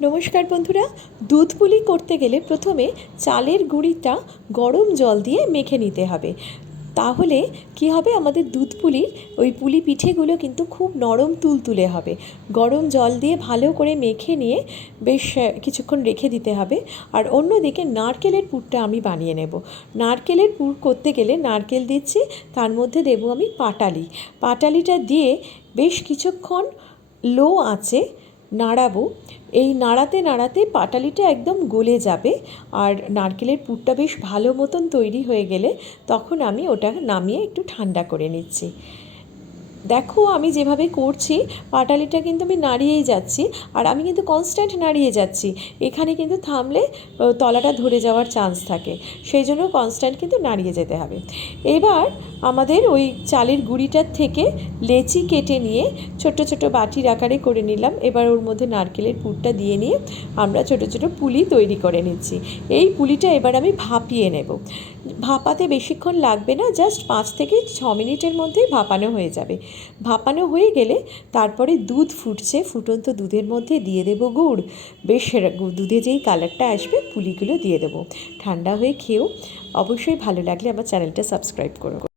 নমস্কার বন্ধুরা, দুধ পুলি করতে গেলে প্রথমে চালের গুঁড়িটা গরম জল দিয়ে মেখে নিতে হবে। তাহলে কি হবে, আমাদের দুধ পুলির ওই পুলি পিঠেগুলো কিন্তু খুব নরম তুলতুলে হবে। গরম জল দিয়ে ভালো করে মেখে নিয়ে বেশ কিছুক্ষণ রেখে দিতে হবে। আর অন্যদিকে নারকেলের পুরটা আমি বানিয়ে নেব। নারকেলের পুর করতে গেলে নারকেল দিচ্ছি, তার মধ্যে দেবো আমি পাটালিটা দিয়ে বেশ কিছুক্ষণ লো আঁচে নাড়াবো। এই নাড়াতে নাড়াতে পাটালিটা একদম গলে যাবে। আর নারকেলের পুরটা বেশ ভালো মতন তৈরি হয়ে গেলে তখন আমি ওটা নামিয়ে একটু ঠান্ডা করে নিচ্ছি। দেখো আমি যেভাবে করছি, পাটালিটা কিন্তু আমি নাড়িয়েই যাচ্ছি, আর আমি কিন্তু কনস্ট্যান্ট নাড়িয়ে যাচ্ছি। এখানে কিন্তু থামলে তলাটা ধরে যাওয়ার চান্স থাকে, সেই জন্য কনস্ট্যান্ট কিন্তু নাড়িয়ে যেতে হবে। এবার আমাদের ওই চালের গুঁড়িটার থেকে লেচি কেটে নিয়ে ছোট ছোট বাটির আকারে করে নিলাম। এবার ওর মধ্যে নারকেলের পুরটা দিয়ে নিয়ে আমরা ছোট ছোট পুলি তৈরি করে নিচ্ছি। এই পুলিটা এবার আমি ভাপিয়ে নেব। ভাপাতে বেশিক্ষণ লাগবে না, জাস্ট 5 থেকে 6 মিনিটের মধ্যেই ভাপানো হয়ে যাবে। ভাপানো হয়ে গেলে তারপরে দুধ ফুটছে, ফুটন্ত দুধের মধ্যে দিয়ে দেবো গুড়। বেশ দুধে যেই কালারটা আসবে পুলিগুলো দিয়ে দেবো। ঠান্ডা হয়ে খেয়েও অবশ্যই ভালো লাগলে আমার চ্যানেলটা সাবস্ক্রাইব করো।